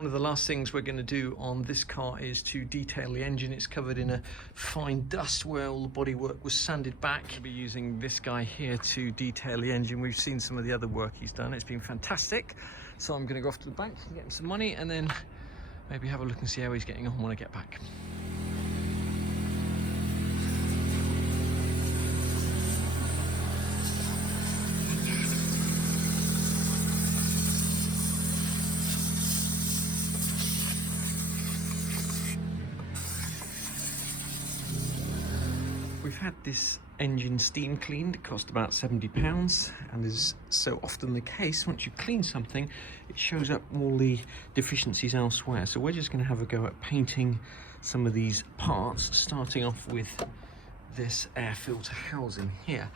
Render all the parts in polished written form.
One of the last things we're going to do on this car is to detail the engine. It's covered in a fine dust where all the bodywork was sanded back. We'll be using this guy here to detail the engine. We've seen some of the other work he's done. It's been fantastic. So I'm going to go off to the bank and get him some money and then maybe have a look and see how he's getting on when I get back. We've had this engine steam cleaned. It cost about £70, and as so often the case, once you clean something, it shows up all the deficiencies elsewhere. So we're just going to have a go at painting some of these parts, starting off with this air filter housing here.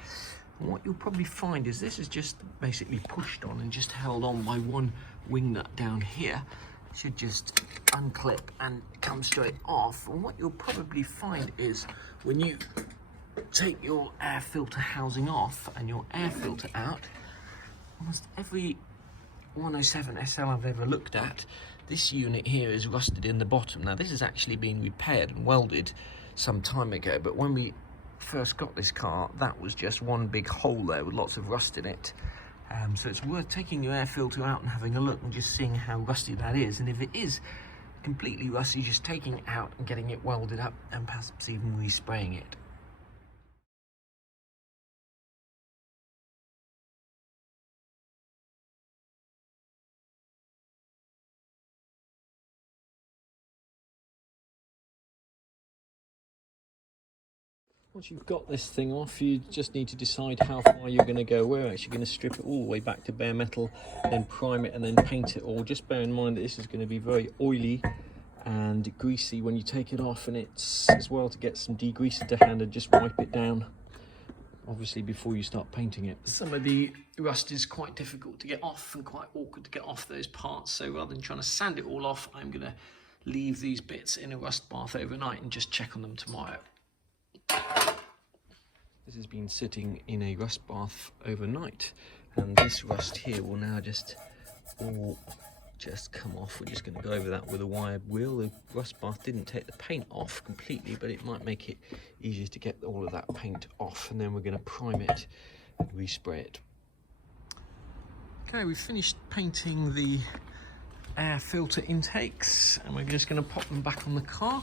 And what you'll probably find is this is just basically pushed on and just held on by one wing nut down here. It should just unclip and come straight off. And what you'll probably find is when you take your air filter housing off and your air filter out, almost every 107 SL I've ever looked at, this unit here is rusted in the bottom. Now this has actually been repaired and welded some time ago, but when we first got this car, that was just one big hole there with lots of rust in it. So it's worth taking your air filter out and having a look and just seeing how rusty that is. And if it is completely rusty, just taking it out and getting it welded up and perhaps even respraying it. Once you've got this thing off, you just need to decide how far you're going to go. We're actually going to strip it all the way back to bare metal, then prime it and then paint it all. Just bear in mind that this is going to be very oily and greasy when you take it off, and it's as well to get some degreaser to hand and just wipe it down, obviously, before you start painting it. Some of the rust is quite difficult to get off and quite awkward to get off those parts, so rather than trying to sand it all off, I'm going to leave these bits in a rust bath overnight and just check on them tomorrow. This has been sitting in a rust bath overnight, and this rust here will now just all come off. We're just going to go over that with a wire wheel. The rust bath didn't take the paint off completely, but it might make it easier to get all of that paint off, and then we're going to prime it and respray it. Okay, we've finished painting the air filter intakes, and we're just going to pop them back on the car,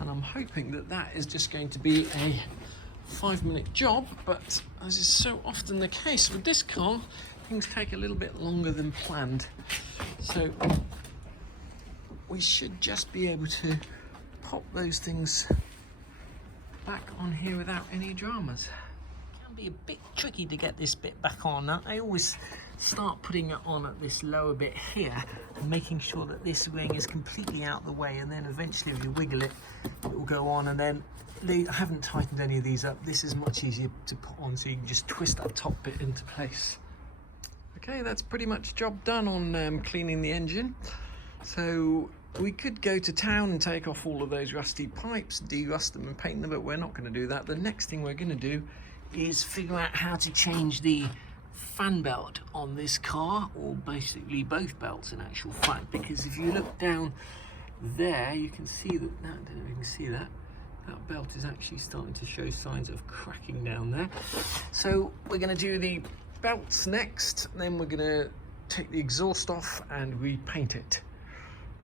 and I'm hoping that that is just going to be a 5-minute job, but as is so often the case with this car, things take a little bit longer than planned. So we should just be able to pop those things back on here without any dramas. It can be a bit tricky to get this bit back on. I always start putting it on at this lower bit here and making sure that this ring is completely out of the way, and then eventually if you wiggle it, it will go on. And then I haven't tightened any of these up. This is much easier to put on, so you can just twist that top bit into place. Okay, that's pretty much job done on cleaning the engine. So we could go to town and take off all of those rusty pipes, de-rust them and paint them, but we're not going to do that. The next thing we're going to do is figure out how to change the fan belt on this car, or basically both belts in actual fact, because if you look down there, you can see that, I don't know if you can see that, that belt is actually starting to show signs of cracking down there. So we're going to do the belts next, and then we're going to take the exhaust off and repaint it.